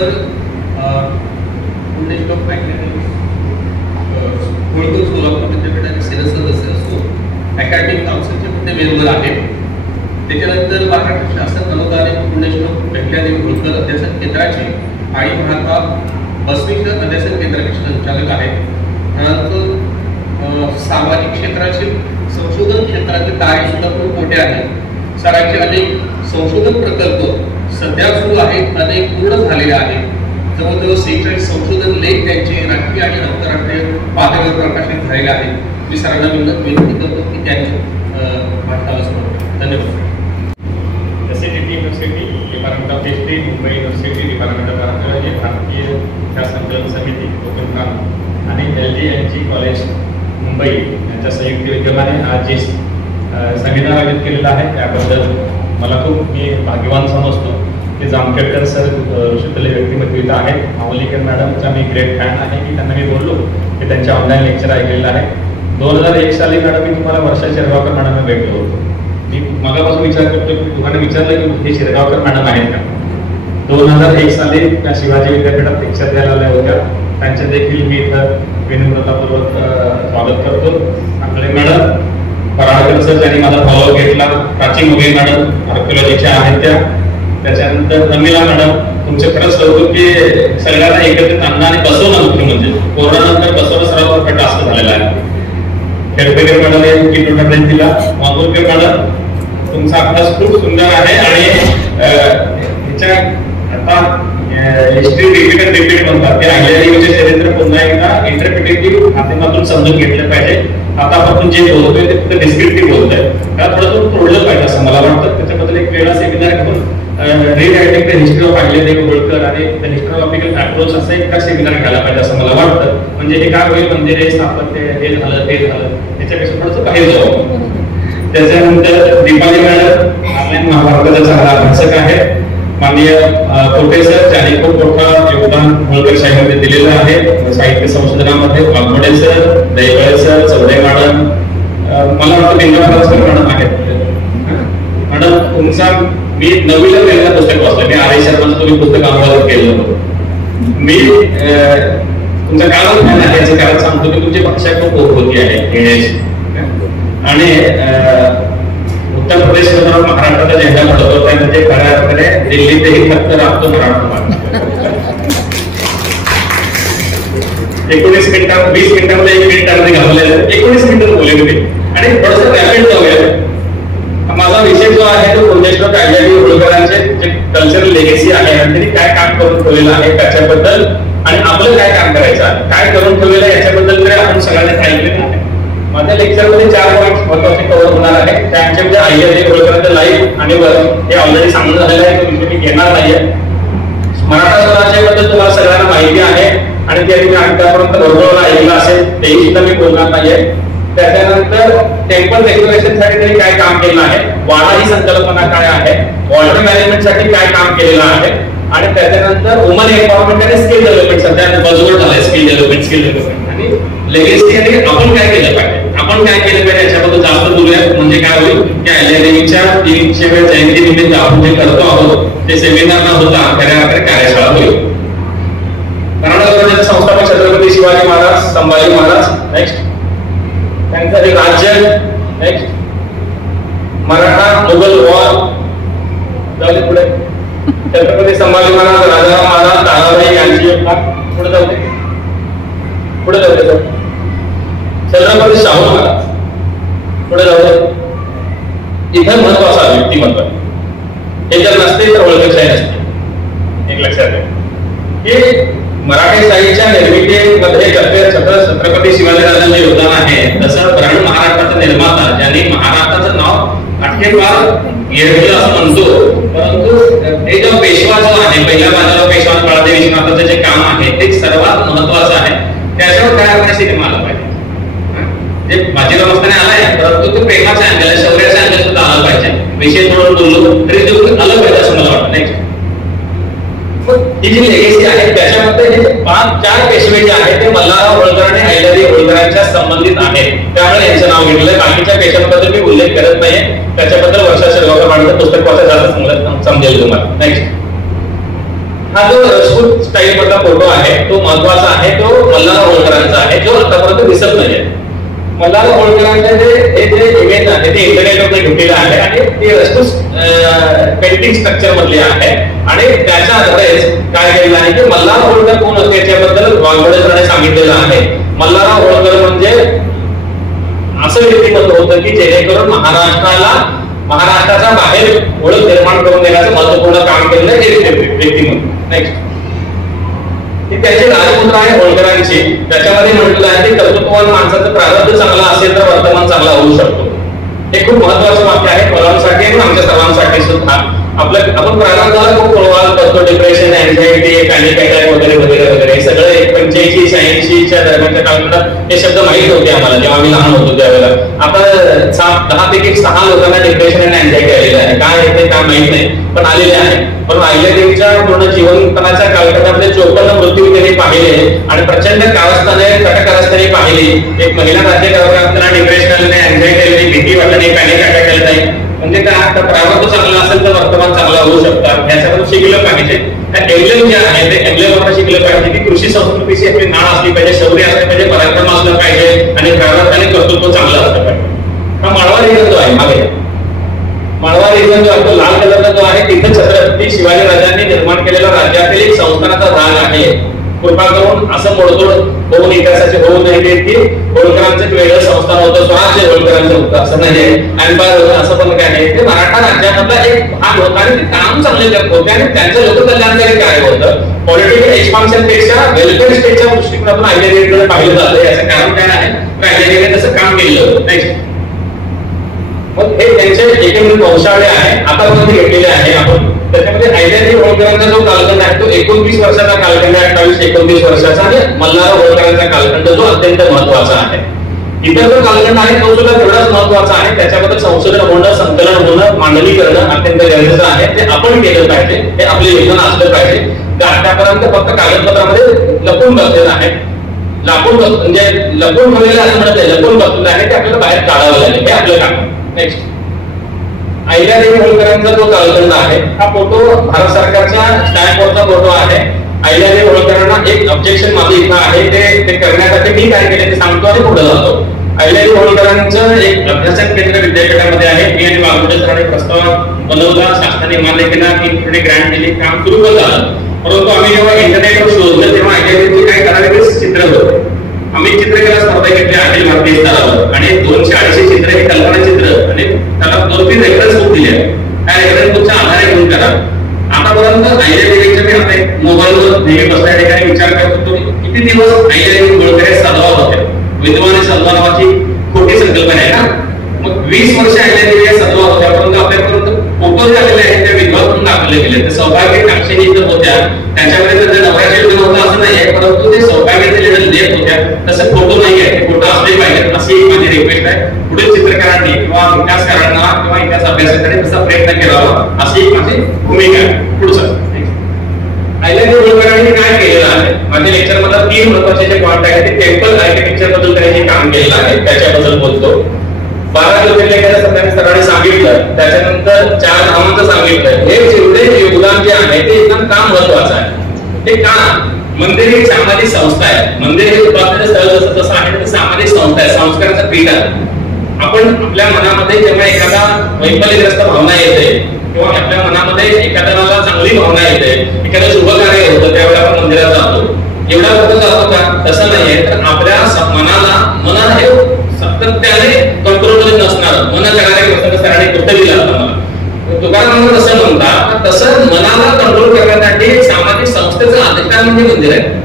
तर पुण्यश्लोक मॅकॅनिक्स होळकर सोलापूर विद्यापीठाचे सेनेट सदस्य असून अकॅडमिक काउन्सिलचे पण ते मेंबर आहेत. त्याच्यानंतर महाराष्ट्र शासन अनुदानित पुण्यश्लोक प्रज्ञादेवी होळकर अध्यासन केंद्राचे आणि महात्मा बसवेश्वर अध्यासन केंद्राचे संचालक आहेत. त्यानंतर सामाजिक क्षेत्राचे संशोधन क्षेत्रातले कार्य सुद्धा खूप मोठे आहेत. सरांचे अनेक संशोधन प्रकल्प सध्या सुरू आहेत, अनेक पूर्ण झालेले आहेत. जवळजवळ 46 संशोधन लेख त्यांचे राष्ट्रीय आणि आंतरराष्ट्रीय पातळीवर प्रकाशित झालेले आहेत. मी सरांना विनंती करतो की त्यांच्या भाषणाला समोर. धन्यवाद. SATT university, department of history, Mumbai university, department of archaeology, भारतीय शासन समिती कोकणकाम आणि LGNG कॉलेज मुंबई यांच्या संयुक्त विद्यमाने आज जे संविधान आयोजित केलेलं आहे त्याबद्दल मला खूप मी भाग्यवान समजतो की जामखेडकर सर ऋषीतले व्यक्तिमत्व इथं आहेत. माऊलीकर मॅडमचा मी ग्रेट फॅन आहे की त्यांना मी बोललो की त्यांच्या ऑनलाईन लेक्चर ऐकलेलं आहे. 2001 साली मॅडम मी तुम्हाला वर्षा शिरगावकर मॅडमला भेटलो होतो. मी मगापासून विचार करतो की तुम्हाला विचारलं की हे शिरगावकर मॅडम आहेत का. 2001 साली त्या शिवाजी विद्यापीठात लेक्चर द्यायला आल्या होत्या. त्यांचे देखील मी इथं विनम्रतापूर्वक स्वागत करतो. आपले मॅडम पराडकर सर त्यांनी माझा फॉलो घेतला. प्राचीन उभे मॅडम आर्किओलॉजीच्या आहेत त्या. त्याच्यानंतर रमीला मॅडम तुमचे खरंच कौतुक की सगळ्यांना एकत्रित आणणं आणि बसवणं मुख्य म्हणजे कोरोनानंतर बसवणं सर्वात मोठा टास्क झालेला आहे. खेडपेकर मॅडम यांनी किलोमीटर दिला. मांगुरकर मॅडम तुमचा अभ्यास खूप सुंदर आहे आणि ह्याच्या आता हिस्ट्री रिपीट म्हणतात ते अहिल्यादेवीचे चरित्र पुन्हा एकदा इंटरप्रिटेटिव्ह माध्यमातून समजून घेतलं पाहिजे. आता आपण जे बोलतोय ते फक्त डिस्क्रिप्टिव्ह बोलतोय त्याला थोडं तोडलं पाहिजे असं मला वाटतं. त्याच्याबद्दल एक वेगळा सेमिनार घेऊन rewriting the history of Ahilyadevi Holkar आणि द हिस्टॉरिकल अप्रोच असं एक सेमिनार घ्यायला पाहिजे असं मला वाटतं. म्हणजे हे काय होईल मंदिर स्थापत्य हे झालं ते झालं त्याच्यापेक्षा थोडंसं बाहेर जाऊ. त्याच्यानंतर दीपाली मॅडम आपल्या महाभारताचा चांगला अभ्यासक आहे. माननीय प्रोफेसर ज्यांनी खूप मोठा योगदान होळकर शाहीमध्ये दिलेलं आहे साहित्य संशोधनामध्ये. Waghmode sir, Daivale sir, Chaudhari madam, मला वाटतं लिंगासकर मॅडम आहेत. मॅडम तुमचा मी 9वीला पहिल्यांदा पुस्तक वाचलं. मी आर्य शर्माचं तुम्ही पुस्तक आम्हाला केलं होतं. मी तुमच्या काळात ज्ञान आहे याचं कारण सांगतो की तुमची भाषा खूप होती आहे घेण्याची. आणि उत्तर प्रदेश महाराष्ट्राचा झेंडा पडतो म्हणजे खऱ्या अर्थाने दिल्लीतही फक्त राहतो मराठा. 19 मिनिटात 20 मिनिटांमध्ये 1 मिनिटांमध्ये घालवलेलं 19 मिनिटं बोलले होते आणि थोडंसं रॅपिड जाऊया. माझा विषय जो आहे तो पुण्यश्लोक अहिल्यादेवी होळकरांचे जे कल्चरल लेगेसी आहे आणि त्यांनी काय काम करून ठेवलेलं आहे त्याच्याबद्दल आणि आपलं काय काम करायचं काय करून ठेवलेलं आहे याच्याबद्दल तरी आपण सगळ्यांनी ऐकलेलं आहे. माझ्या लेक्चरमध्ये 4 पॉईंट महत्त्वाचे कव्हर होणार आहे. त्यांचे म्हणजे अहिल्यादेवी होळकरांचं लाईफ आणि वर्क हे ऑलरेडी सांगून झालेलं आहे. तो विषय मी घेणार नाहीये. मराठा स्वराज्याबद्दल तुम्हाला सगळ्यांना माहिती आहे आणि ते तुम्ही आतापर्यंत बरोबर ऐकलं असेल तेही सुद्धा मी बोलणार नाहीये. त्याच्यानंतर टेम्पल रेग्युलेशन साठी त्यांनी काय काम केलं आहे, वाडा ही संकल्पना काय आहे, वॉटर मॅनेजमेंट साठी काय काम केलेलं आहे आणि त्याच्यानंतर वुमन एम्पॉवरमेंट आणि स्किल डेव्हलपमेंट सध्या बजवट झालंय. स्किल डेव्हलपमेंट आणि लेगेसी आणि आपण काय केलं पाहिजे, आपण काय केलं पाहिजे याच्याबद्दल जास्त बोलूया. म्हणजे काय होईल की अहिल्यादेवीच्या 300व्या जयंती निमित्त आपण जे करतो आहोत ते सेमिनार न होता खऱ्या अर्थाने कार्यशाळा होईल. कर्नाटक राज्याचे संस्थापक छत्रपती शिवाजी महाराज, संभाजी महाराज, नेक्स्ट त्यांचं एक राज्य, नेक्स्ट मराठा मुघल वॉर, जाऊ पुढे छत्रपती संभाजी महाराज, राजाराम महाराज, तानाबाई यांची पुढे जाऊ दे, पुढे जाऊ दे, छत्रपती शाहू महाराज, पुढे जाऊ दे. इथं महत्वाचा व्यक्तिमत्व हे जर नसते तर होळकरशाही नसते. एक लक्षात घ्या की मराठी साहित्याच्या निर्मितीमध्ये छत्रपती शिवाजीराजांचे योगदान आहे. तसं ब्राह्मण महाराष्ट्राचा निर्माता ज्यांनी महाराष्ट्राचं नाव आठेवार येरलं असं म्हणतो, परंतु हे जो पेशवा जो आहे पहिल्या बाजाराला पेशवा बाळादेव विश्वनाथाचं जे काम आहे ते सर्वात महत्वाचं आहे. त्याच्यावर काय आपण सिनेमा आला पाहिजे. जे बाजीराव असताना आलाय परंतु तो प्रेमाचा अँगल शौर्याचा अँगल सुद्धा आला पाहिजे. विषय थोडं बोललो तरी ते आलं पाहिजे असं मला वाटतं. नेक्स्ट ही जी लेगेसी आहे त्याच्यामध्ये हे 5-4 पेशवे जे आहेत ते मल्हारराव होळकर आणि अहिल्यादेवी होळकरांच्या संबंधित आहेत. त्यामुळे यांचं नाव घेतलं. बाकीच्या पेशांबद्दल मी उल्लेख करत नाहीये. त्याच्याबद्दल वर्षा शिरगावकर मॅडमचं पुस्तक वाचा जास्त समजेल तुम्हाला. नेक्स्ट हा जो राजपूत स्टाईल मधला फोटो आहे तो महत्वाचा आहे, तो मल्हार होळकरांचा आहे, जो आतापर्यंत दिसत नाही. मल्हार होळकरांचे जे इमेज आहे ते इंटरनेटवर घेतलेलं आहे आणि ते राजपूत पेंटिंग स्ट्रक्चर मधले आहे. आणि त्याच्या आधारेच काय केलेलं आहे की मल्हार होळकर कोण असते याच्याबद्दल वाघमोडेकरांनी सांगितलेलं आहे. मल्हार होळकर म्हणजे असं व्यक्तिमत्व होतं की जेणेकरून महाराष्ट्राच्या बाहेर ओळख निर्माण करून देण्याचं महत्वपूर्ण काम केलेलं हे व्यक्तिमत्व. नेक्स्ट त्याची राजपुत्र आहे होळकरांची, त्याच्यामध्ये म्हटलं आहे की कर्तृत्ववान माणसाचं प्रारब्ध चांगला असेल तर वर्तमान चांगला होऊ शकतो. हे खूप महत्वाचं वाक्य आहे मुलांसाठी आणि आमच्या सर्वांसाठी सुद्धा. आपण प्रारंभाला खूप प्रवाह करतो, डिप्रेशन, एन्झायटी, पॅनिक अटॅक वगैरे वगैरे वगैरे. हे सगळे 85-86च्या दरम्यानच्या काळात हे शब्द माहित होते आम्हाला जेव्हा आम्ही लहान होतो त्यावेळेला. आता 10 पैकी 6 लोकांना डिप्रेशन आणि एन्झायटी आलेलं आहे. काय येते काय माहित नाही पण आलेले आहे. पण अहिल्यादेवीच्या पूर्ण जीवनपणाच्या कालखंडामध्ये 54 मृत्यू त्यांनी पाहिले आणि प्रचंड कारस्थाने कटकारस्थाने पाहिली. एक महिला राज्य करताना डिप्रेशन आलं नाही, एन्झायटी आली नाही, भीती वाटली नाही, पॅनिक अटॅक आलं नाही. म्हणजे काय तर प्रारंभ चांगला असेल तर वर्तमान चांगला होऊ शकतात. याच्यावर शिकलं पाहिजे. त्या एम्ब्लेम जे आहे ते एम्ब्लेम आपण शिकलं पाहिजे की कृषी संस्कृतीची आपली नाळ असली पाहिजे, शौर्य असलं पाहिजे, पराक्रम असलं पाहिजे आणि प्रारंभ आणि कर्तृत्व चांगलं असलं पाहिजे. हा माळवा रिजन जो आहे मागे माळवा रिजन जो आहे तो लाल कलरचा जो आहे तिथे छत्रपती शिवाजी राजांनी निर्माण केलेला राज्यातील एक संस्थानाचा भाग आहे. कृपा करून असं मोडतोड होऊन इतिहासाचे होऊ नये की होळकरांचं वेगळं संस्थान होतं, स्वराज्य होळकरांचं होतं असं नाही, एम्पायर होतं असं पण काय नाही. ते मराठा राज्यामधला एक भाग होता आणि ते काम चांगले करत होते आणि त्यांचं लोककल्याणकारी कार्य होतं. पॉलिटिकल एक्सपान्शन पेक्षा वेलफेअर स्टेटच्या दृष्टिकोनातून अहिल्यादेवीकडे पाहिलं जातं. याचं कारण काय आहे, अहिल्यादेवीने तसं काम केलेलं होतं. मग हे त्यांचे एकंदरीत वंशावळे आहे आतापर्यंत घेतलेले आहे आपण. त्याच्यामध्ये अहिल्यादेवी होळकरांचा जो कालखंड आहे तो 29 वर्षाचा कालखंड आहे, 28-29 वर्षाचा. आणि मल्हार होळकरांचा कालखंड जो अत्यंत महत्वाचा आहे. इतर जो कालखंड आहे तो सुद्धा तेवढाच महत्वाचा आहे. त्याच्याबद्दल संशोधन होणं, संकलन होणं, मांडणी करणं अत्यंत गरजेचं आहे. ते आपण केलं पाहिजे, हे आपले योगदान असलं पाहिजे. ते आतापर्यंत फक्त कागदपत्रामध्ये लपून बसलेलं आहे. म्हणजे लपून ठेवलेलं असं म्हणत नाही, लपून बसलेलं आहे ते आपल्याला बाहेर काढावं लागेल, हे आपलं काम. नेक्स्ट अहिल्यादेवी होळकरांचा जो कालखंड आहे हा फोटो भारत सरकारच्या स्टॅम्पवरचा फोटो आहे. अहिल्यादेवी होळकरांना एक ऑब्जेक्शन माझं इथं आहे, ते करण्यासाठी मी काय केले ते सांगतो आणि पुढे जातो. अहिल्यादेवी होळकरांचं एक अभ्यासक केंद्र विद्यापीठामध्ये आहे. मी आणि वाघमोडे सरांनी प्रस्ताव बनवला, शासनाने मान्य केला, 3 कोटी ग्रँट दिली, काम सुरू पण झालं. परंतु आम्ही जेव्हा इंटरनेटवर शोधलं तेव्हा अहिल्यादेवीची काय करावे चित्र होते. आम्ही चित्रकला स्पर्धा घेतल्या अखिल भारतीय स्तरावर आणि 200-250 चित्र हे कल्पना चित्र आणि त्याला 2-3 रेफरन्स बुक दिले. त्या रेफरन्स बुकच्या आधारे घेऊन करा. आतापर्यंत अहिल्यादेवीच्या मी आता मोबाईलवर नेहमी बसल्या ठिकाणी विचार करत होतो किती दिवस अहिल्यादेवी होळकर सद्भाव होते. विद्वान आणि सद्भावाची खोटी संकल्पना आहे ना. मग 20 वर्ष अहिल्यादेवी या सद्भाव होत्या, परंतु आपल्यापर्यंत फोटो जे आलेले आहेत त्या विद्वान दाखवले गेले. ते सौभाग्य काक्षणी इथं होत्या, त्यांच्याकडे तर नवऱ्याचे लग्न होतं असं नाही आहे, परंतु ते सौभाग्याचे लेवल देत होत्या. तसं फोटो नाही आहे, फोटो असले पाहिजेत अशी एक माझी रिक्वेस्ट आहे. पुढील चित्रकारांनी किंवा इतिहासकारांना किंवा इतिहास अभ्यासासाठी तसा प्रयत्न करावा अशी एक माझी भूमिका आहे. पुढचं अहिल्यादेवी होळकरांनी काय केलेलं आहे, माझ्या लेक्चर मध्ये 3 महत्वाचे जे पॉइंट आहेत ते टेम्पल आर्किटेक्चर बद्दल त्यांनी काम केलेलं आहे त्याच्याबद्दल बोलतो. 12 ज्योतिर्लिंगाच्या सगळ्यांनी सरांनी सांगितलं, त्याच्यानंतर 4 धामांचं सांगितलं. हे जेवढे योगदान जे आहे ते एकदम काम महत्वाचं आहे. ते का मंदिर ही सामाजिक संस्था आहे. मंदिर हे उपासनेचं स्थळ जसं आहे ते सामाजिक संस्था आहे, संस्काराचं पीठ आहे. आपण आपल्या मनामध्ये जेव्हा एखादा वैफल्यग्रस्त भावना येते किंवा आपल्या मनामध्ये एखाद्याला चांगली भावना येते, एखादं शुभ कार्य होतं त्यावेळेला आपण मंदिरात जातो. एवढा फक्त जातो का? तसं नाहीये. तर आपल्या मनाला हे सातत्याने कंट्रोल मध्ये नसणार मन करणारे प्रसंग सरांनी कुठं दिला मला तुकाराम तसं म्हणतात. तसं मनाला कंट्रोल करण्यासाठी सामाजिक संस्थेचं अधिष्ठान म्हणजे मंदिर आहे.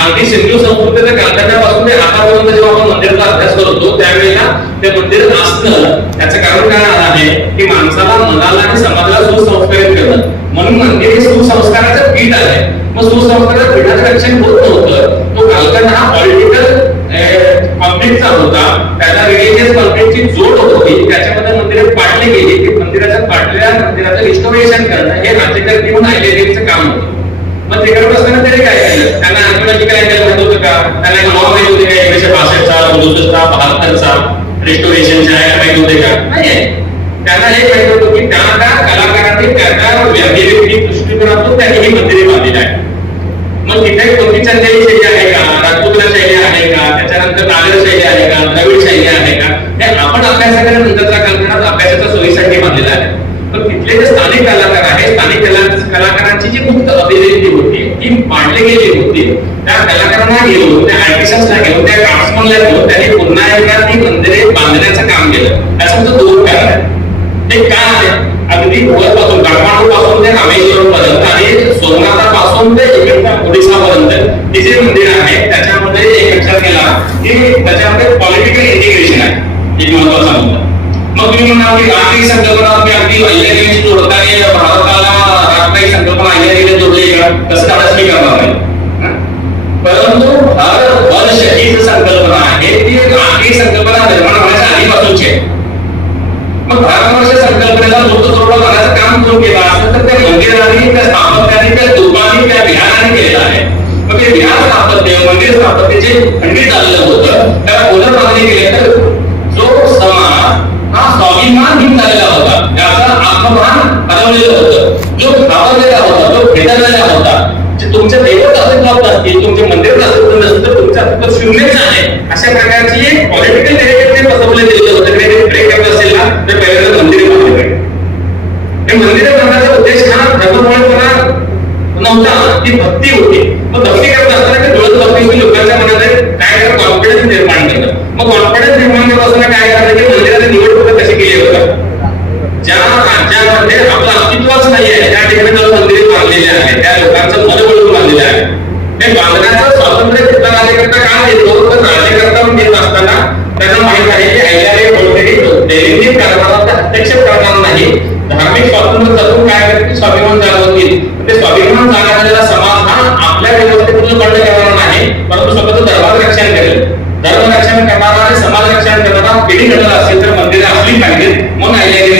अगदी सिंधू संस्कृतीच्या कालखंडापासून ते आतापर्यंत जेव्हा आपण मंदिराचा अभ्यास करतो त्यावेळेला ते मंदिर असणं त्याचं कारण काय आहे की माणसाला मनाला आणि समाजाला सुसंस्कारित करणं. म्हणून मंदिर हे सुसंस्काराचं पीठ आहे. मग सुसंस्काराचं पीठाचं रक्षण होत नव्हतं. तो कालखंड हा पॉलिटिकल कॉन्फ्लिक्टचा होता, त्याला रिलिजियस कॉन्फ्लिक्टची जोड होती. त्याच्यामध्ये मंदिरे पाडली गेली की मंदिराचं पाडलेल्या मंदिराचं रिस्टोरेशन करणं हे राज्यकर्ते म्हणून अहिल्यादेवीचं काम होतं. मग ते करत असताना त्यांनी काय केलं, त्यांना आर्किओलॉजिकल अँगल माहित होतं का, त्यांना लॉ माहित होते का 1962चा 1972चा रिस्टोरेशनचा ऍक्ट माहित होते का? नाही. त्यांना हे माहित होतं की त्या कलाकारांनी त्या वैयक्तिक दृष्टिकोनातून त्यांनी ही मंदिरे बांधलेली आहे. मग तिथे कोणती चंदेरी शैली आहे का, राजपुत्रा शैली आहे का, त्याच्यानंतर नागर शैली आहे का, द्रविड शैली आहे का, हे आपण अभ्यासाकडे नंतरच्या कालखंडात अभ्यासाच्या सोयीसाठी बांधलेला आहे. पण तिथले जे स्थानिक कलाकार आहेत, स्थानिक कलाकारांची जी मुक्त अभिव्यक्ती होती ती मांडली गेली होती. त्या कलाकारांना घेऊन, त्या आर्टिस्टला घेऊन, त्या क्राफ्ट्समनला घेऊन त्यांनी पुन्हा एकदा ती मंदिरे बांधण्याचं काम केलं. त्याचं दोन कारण आहे. ते काय आहे, अगदी वरपासून काठमांडू पासून ते रामेश्वरम पर्यंत आणि सोमनाथापासून ते ओडिसा पर्यंत हे जे मंदिर आहे त्याच्यामध्ये एक लक्षात केला की त्याच्यामध्ये पॉलिटिकल इंटिग्रेशन आहे, एक महत्वाचा मुद्दा. मग तुम्ही म्हणाल की राष्ट्रीय संकल्पना मी अगदी अहिल्यादेवीशी जोडताना भारताला राष्ट्रीय संकल्पना अहिल्यादेवीने जोडली का, कसं धाडस करणार नाही. परंतु हर वर्ष ही जी संकल्पना आहे ती राष्ट्रीय संकल्पना निर्माण होण्याच्या आधीपासूनची आहे. मग भारतवर्ष संकल्पनेला मूर्तस्वरूप करण्याचं काम जो केलं असेल तर त्या मंदिरांनी, त्या स्थापत्याने, त्या स्तूपांनी, त्या विहारांनी केलेलं आहे. मग ते विहार स्थापत्य, मंदिर स्थापत्य जे खंडित झालेलं होतं त्याला पुनर्बांधणी केली तर जो समाज हा स्वाभिमानहीन झालेला होता, त्याचा आत्मभान हरवलेलं होतं, जो घाबरलेला होता, जो भेदरलेला होता, जे तुमच्या देवत अस्तित्वात असतील, तुमचे मंदिर अस्तित्वात नसतील तर तुमचं अस्तित्व शून्यच आहे, अशा प्रकारची पॉलिटिकल नेरेटिव्ह पसरवले गेलेले होते. ब्रेक असेल ना तर पहिल्यांदा मंदिरे बांधली पाहिजे. हे मंदिरे बांधण्याचा उद्देश हा धर्ममुळेपणा नव्हता, ती भक्ती होती. मग भक्ती करत असताना ते डोळत भक्ती लोकांच्या मनात काय करत कॉन्फिडन्स निर्माण करतं. मग कॉन्फिडन्स निर्माण करत असताना काय करायचं की मंदिराची निवड कशी केली होतं, ज्या राज्यामध्ये आपलं अस्तित्वच नाही आहे त्या ठिकाणी जो मंदिरे बांधलेले आहे त्या लोकांचं मनोबळ बांधलेलं आहे. हे बांधण्याचं स्वातंत्र्य कुठला राज्यकर्ता का देतो, तर राज्यकर्ता देत असताना त्यांना माहित आहे की अहिल्यादेवी होळकरी दैनंदिन कारभारात हस्तक्षेप करणार नाही. धार्मिक स्वातंत्र्य जपून काय करते, स्वाभिमान जागवतील. ते स्वाभिमान जागवलेला समाज हा आपल्या व्यवस्थेतून बंड करणार नाही, परंतु स्वतःचं धर्माचं रक्षण करेल. धर्म रक्षण करणारा आणि समाज रक्षण करणारा पिढी घडला असेल तर मंदिरे असली पाहिजेत. म्हणून अहिल्यादेवी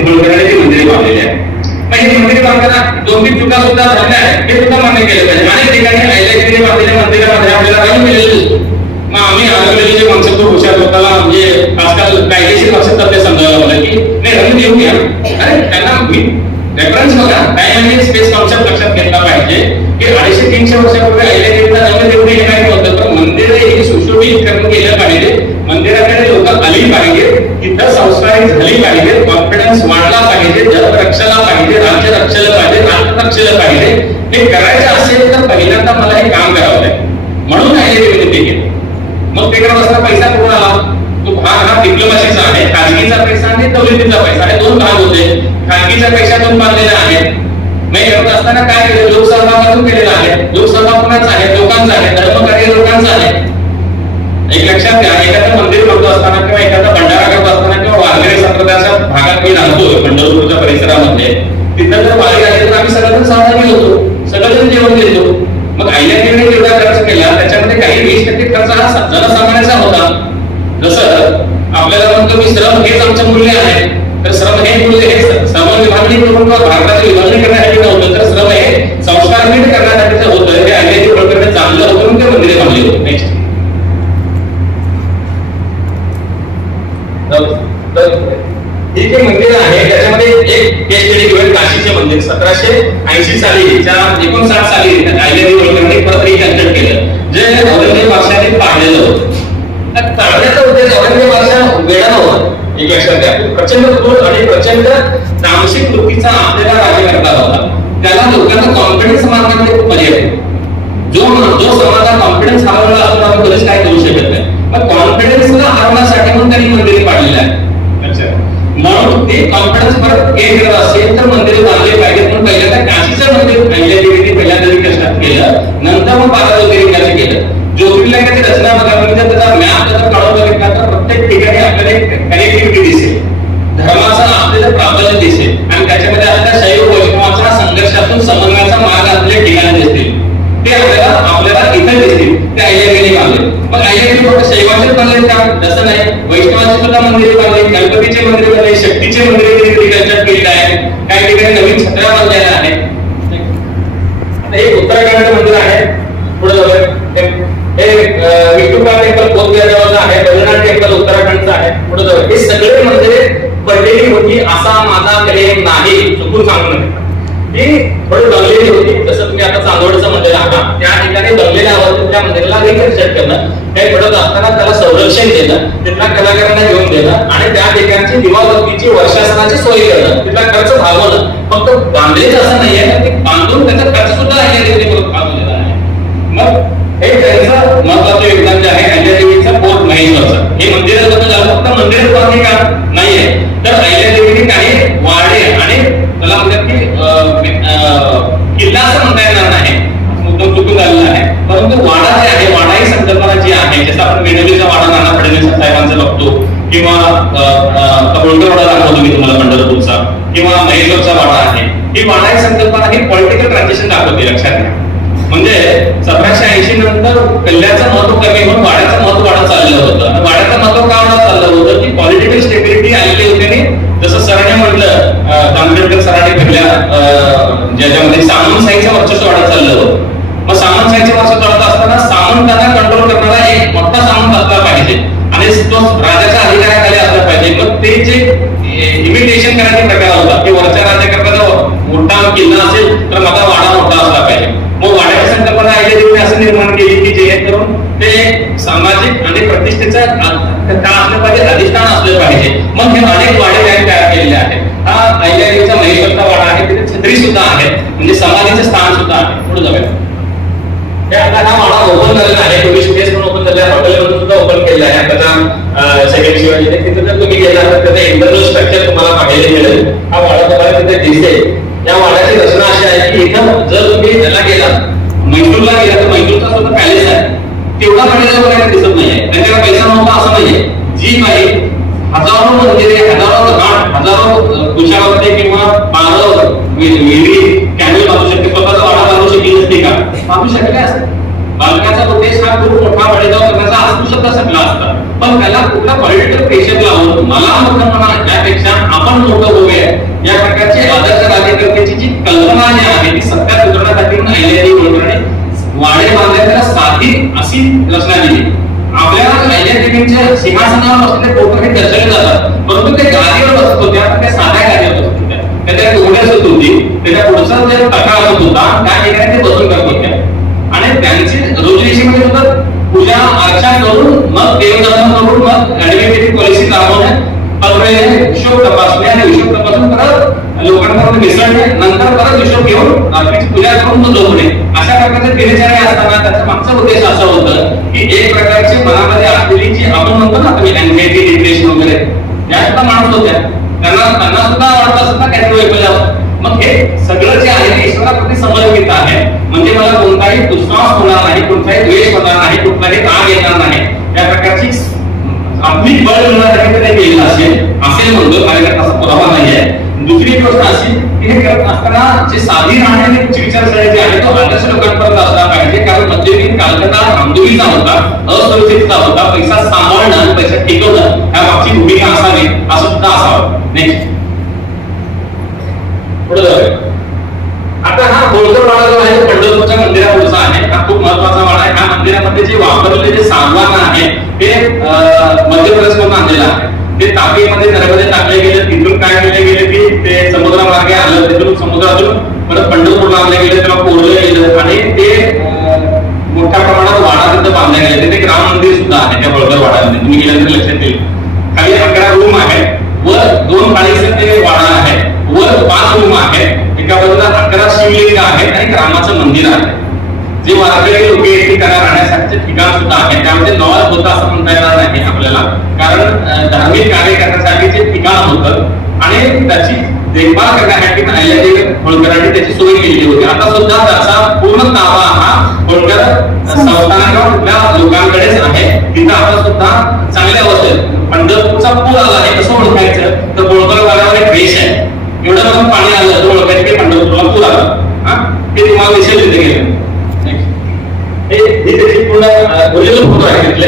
होळकरांनी ती मंदिरे बांधलेली आहे. मग ही मंदिरे बांधताना 2-3 चुका सुद्धा झाल्या आहेत, हे सुद्धा मान्य केलं पाहिजे. अनेक ठिकाणी अहिल्यादेवीने बांधलेल्या मंदिरामध्ये आपल्याला रंग मिळेल. मग आम्ही आंध्रप्रदेशचे कॉन्सेप्ट हुशार होताना म्हणजे आजकाल कायदेशीर भाषेत ते समजायला लागलं की नाही रंग देऊ घ्या. अरे त्यांना रेफरन्स बघा, टाइम आणि स्पेस कॉन्सेप्ट लक्षात घेतला पाहिजे की 250-300 वर्षापूर्वी अहिल्यादेवीला रंग देऊ हे नाही होतं, तर मंदिरे ही सुशोभित करून केलं पाहिजे. मंदिराकडे लोक आली पाहिजे, तिथं संस्कारित झाली पाहिजे, कॉन्फिडन्स वाढला पाहिजे, धर्म रक्षला पाहिजे, राज्य रक्षलं पाहिजे, राष्ट्र रक्षलं पाहिजे. हे करायचं असेल तर पहिल्यांदा मला हे काम करावं लागेल. म्हणून अहिल्यादेवीने ते केलं. मग ते करत असताना पैसा कुठून आला, तो भाग हा डिप्लोमसीचा आहे, खाजगीचा पैसा आणि दौलतीचा पैसा, हे दोन भाग होते. खाजगीच्या पैशातून बांधलेला आहे. मग करत असताना काय केलं, लोकसहभागातून केलेला आहे. लोकसभा कुणाचा आहे, लोकांचा आहे, धर्मकार्य लोकांचं आहे. एक लक्षात घ्या, एखादं मंदिर करत असताना किंवा एखादा भंडारा करत असताना किंवा वारकरी संप्रदायाच्या भागात मी राहतो पंढरपूरच्या परिसरामध्ये, तिथं जर वारी आली तर आम्ही सगळेजण सहभागी होतो, सगळेजण जेवण देतो. मग अहिल्यादेवीने जेवढा खर्च केला त्याच्यामध्ये काही 20% खर्च हा जनसामान्याचा होता. जसं आपल्याला म्हणतो की श्रम हेच आमचं मूल्य आहे, तर श्रम हे मूल्य हे श्रम विभागणी करून भारताची विभागणी करण्यासाठी नव्हतं, तर श्रम हे संस्कार करण्यासाठीच होतं. हे अहिल्यादेवी होळकरने चांगलं होतं म्हणून ते मंदिरे बांधली होती. नेक्स्ट ही जे मंदिर आहे त्याच्यामध्ये एक केस स्टडी घेऊन काशीचे मंदिर 1780 साली 59 साली अहिल्यादेवी होळकरांनी परत रिकन्स्ट्रक्ट केलं, जे औरंगजेब बादशाहाने पाडलेलं होतं. पाडण्याचा उद्देश औरंगजेब बादशाह वेडा नव्हता, एक लक्षात घ्या. प्रचंड क्रूर आणि प्रचंड तामसिक वृत्तीचा आपल्याला राज्यकर्ता होता. त्याला लोकांना कॉन्फिडन्स मारण्यामध्ये खूप मजा येते. जो समाजात कॉन्फिडन्स हरवला असतो आपण कधीच काय करू शकत नाही. मग कॉन्फिडन्सला हरवण्यासाठी म्हणून त्यांनी मंदिरे पाडलेली आहे. म्हणून ते कॉन्फिडन्स परत गेन करत असेल तर मंदिरे बांधले पाहिजेत. म्हणून पहिल्यांदा काशीचं मंदिर अहिल्यादेवीने पहिल्यांदा विकसित केलं, नंतर मग 12 ज्योतिर्लिंगाचं केलं. ज्योतिर्लिंगाची रचना बघा, म्हणजे त्याचा मॅप जर काढून बघितला तर प्रत्येक ठिकाणी आपल्याला एक कनेक्टिव्हिटी दिसेल, धर्माचं आपल्याला प्राबल्य दिसेल आणि त्याच्यामध्ये आपल्या शैव वैष्णवाचा संघर्षातून समन्वयाचा मार्ग असलेले ठिकाण दिसतील. ते आपल्याला इथे दिसतील. ते अहिल्यादेवीने बांधले. मग अहिल्यादेवी फक्त शैवाचे बांधले का, तसं नाही, वैष्णवाचे सुद्धा मंदिरे बांधले, गणपतीचे मंदिर बांधले, शक्तीचे मंदिरे रिकन्स्ट्रक्ट केलेले आहे. काही ठिकाणी नवीन छत्र्या बांधलेल्या आहेत. हे उत्तराखंडचं मंदिर आहे. पुढे जाऊया, हे विठुबा टेम्पल बोधगया जवळ आहे, बद्रीनाथ टेम्पल उत्तराखंडचं आहे. पुढे जाऊया, हे सगळे मंदिरे पडलेली की असा माझा क्लेम नाही, चुकून सांगू नका. ती थोडी दंगलेली होती. जसं तुम्ही आता चांदवडचं मंदिर आहात त्या ठिकाणी दंगलेल्या अवस्थेत त्या मंदिराला रिकन्स्ट्रक्ट करणं, हे घडत असताना त्याला संरक्षण देणं, तिथल्या कलाकारांना घेऊन देणं आणि त्या ठिकाणची दिवाबत्तीची वर्षासनाची सोय करणं, तिथला खर्च भागवणं. फक्त बांधलेलं असं नाहीये, ते बांधून त्याचा खर्च सुद्धा अहिल्यादेवीने भागवलेला आहे. मग हे त्यांचं महत्वाचं योगदान जे आहे अहिल्यादेवीचं पोट महेश्वरचं. हे मंदिराबद्दल झालं, फक्त मंदिरच बांधणे का नाहीये, तर अहिल्यादेवीने काही वाडे आणि त्याला म्हणतात की किल्ला असं म्हणता येणार नाही, मुद्दाम चुकून झालेला आहे, परंतु वाडा जे आहे, वाडा ही संकल्पना जी आहे, जसं आपण मेणोलीचा वाडा नाना फडणवीस साहेबांचा बघतो, किंवा कबोळकर वाडा दाखवतो मी तुम्हाला पंढरपूरचा, किंवा महेश्वरचा वाडा आहे. ही वाडा ही संकल्पना ही पॉलिटिकल ट्रान्झॅक्शन दाखवते. लक्षात घ्या, म्हणजे 1780 नंतर किल्ल्याचं महत्व कमी होऊन वाड्याचं महत्व वाढत चाललं होतं. वाड्याचं महत्व का वाढत चाललं होतं की पॉलिटिकल स्टेबिलिटी आलेली होती. जसं सरांनी म्हटलं, आंबेडकर सरांनी पहिल्या ज्याच्यामध्ये सामंतशाहीचं वर्चस्व वाढत चाललं होतं. मग सामंतशाहीचं वर्चस्व वाढत असताना सामंतांना कंट्रोल करणारा एक मोठा सामंत असला पाहिजे आणि तो राजाच्या अधिकाराखाली असला पाहिजे. मग ते जे इमिटेशन करायचा प्रकार होता की वरच्या राज्यकर्त्याचा मोठा किल्ला असेल तर माझा वाडा मोठा असला पाहिजे. मग वाड्याची संकल्पना अहिल्यादेवीने असं निर्माण केली की जेणेकरून ते सामाजिक आणि प्रतिष्ठेचं असलं पाहिजे, अधिष्ठान असलं पाहिजे. मग हे अनेक वाडे त्यांनी तयार केलेले आहेत. हा अहिल्यादेवीचा महेश्वरचा वाडा आहे, तिथे छत्री सुद्धा आहे, म्हणजे समाधीचं स्थान सुद्धा आहे. पुढे जाऊया. आता हा वाडा ओपन झालेला आहे, टुरिस्ट प्लेस म्हणून ओपन झालेला आहे, हॉटेल म्हणून सुद्धा ओपन केलेला आहे. त्याचा सेकंड शिवाजी तिथे जर तुम्ही गेला तर त्याचं इंटरनल स्ट्रक्चर तुम्हाला पाहायला मिळेल. हा वाडा तुम्हाला तिथे दिसेल. या वाड्याची रचना अशी आहे की इथं जर तुम्ही त्याला गेला, मैसूरला गेला तर मैसूरचा सुद्धा पॅलेस आहे, तेवढा पॅलेस वगैरे दिसत नाहीये, त्यांच्याकडे पैसा नव्हता असं नाहीये. जी काही हजारो मंदिरे, हजारो घाट, हजारो कुशावरती किंवा बारव विहिरी कॅनल बांधू शकते, स्वतःचा वाडा बांधू शकली नसते का? बांधू शकले असते. बांधण्याचा उद्देश हा खूप मोठा वडेगाव करण्याचा असू शकता शकला असता, पण त्याला कुठला पॉलिटिकल प्रेशर लावून मला मोठं म्हणा यापेक्षा आपण मोठं होऊया या प्रकारची आदर्श राज्यकर्त्याची जी कल्पना जी आहे ती सत्यात उतरण्यासाठी अहिल्यादेवी होळकरांनी वाडे बांधले, त्याला साधी अशी रचना दिली. आपल्या अहिल्यादेवींच्या सिंहासनावर बसलेले फोटो हे दर्शवले जातात, परंतु ते गादीवर बसत होत्या, त्या साध्या गादीवर बसत होत्या. त्याच्या घोड्या असत होती, त्याच्या पुढचा जे टका असत होता त्या ठिकाणी ते बसून करत होत्या आणि त्यांची रोजनिशीमध्ये सुद्धा पूजा अर्चा करून मग देवदर्शन करून मग ऍडमिनिस्ट्रेटिव्ह पॉलिसी राबवणे, हिशोब तपासणे आणि हिशोब तपासून परत लोकांपर्यंत मिसळणे, नंतर परत हिशोब घेऊन रात्रीची पूजा करून झोपणे. अशा प्रकारचे दिनचर्या असताना त्याचा मागचा उद्देश असा होता की एक प्रकारची मनामध्ये असलेली जी आपण म्हणतो ना तुम्ही अँझायटी, डिप्रेशन वगैरे या सुद्धा माणूस होत्या, त्यांना सुद्धा आवडत असत ना कॅटेगरी. मग हे सगळं जे आहे ते ईश्वराप्रती समर्पित आहे, म्हणजे मला कोणताही दुःस्वास होणार नाही, कोणताही द्वेष होणार नाही, कुठलाही राग येणार नाही, या प्रकारची आपली बळ मिळवण्यासाठी ते केलेलं असेल म्हणतो. माझ्याकडे तसा पुरावा नाहीये. दुसरी गोष्ट अशी की हे करत असताना जे साधी राहण्याची विचारसरणी जी आहे तो आदर्श लोकांपर्यंत असला पाहिजे, कारण मध्ययुगीन कालखंड आंदोलनाचा होता, असुरक्षितता होता, पैसा सांभाळणं, पैसा टिकवणं ह्या मागची भूमिका असावी, असं सुद्धा असावं. नेक्स्ट पुढे जाऊया. आता हा होळकर वाडा जो आहे पंढरपूरच्या मंदिरापुढचा आहे, हा खूप महत्वाचा वाडा आहे. ह्या मंदिरामध्ये जे वापरलेले जे सामान आहे ते मध्य प्रदेशमधून आणलेलं आहे. ते तापीमध्ये नर्मदे टाकले गेले, तिथून काय केले गेले की ते समुद्रामार्गे आलं, तिथून समुद्रातून परत पंढरपूरला आणले गेले, त्याला कोरलं गेलं आणि ते मोठ्या प्रमाणात वाडा तिथं बांधले गेले. तिथे एक राम मंदिर सुद्धा आहे त्या होळकर वाड्यामध्ये, तुम्ही गेल्यानंतर लक्षात येईल. खाली 11 रूम आहे, वर 2 पाळीचे ते वाडा आहे, वर 5 रूम आहे, एका बाजूला 11 शिवलिंग आहेत आणि रामाचं मंदिर आहे. जे वारकरी लोक येथे राहण्यासाठी ठिकाण सुद्धा आहे, त्यामध्ये लॉज होतं असं म्हणता येणार नाही आपल्याला, कारण धार्मिक कार्य करण्यासाठी जे ठिकाण होतं आणि त्याची देखभाल करण्यासाठी अहिल्यादेवी होळकरांनी त्याची सोय केली होती. आता सुद्धा त्याचा पूर्ण ताबा हा होळकर संस्थानाच्या लोकांकडेच आहे. तिथं आता सुद्धा चांगल्या अवस्थेत पंढरपूरचा पूर आला आहे कसं ओळखायचं तर होळकर वाड्यावर एक रेष आहे, एवढं पण पाणी आलं तर ओळखायचं की पंढरपूरला पूर आला. ते तुम्हाला दिसेल तिथे गेलं. त्याची पूर्ण ओरिजिनल फोटो आहे तिथले.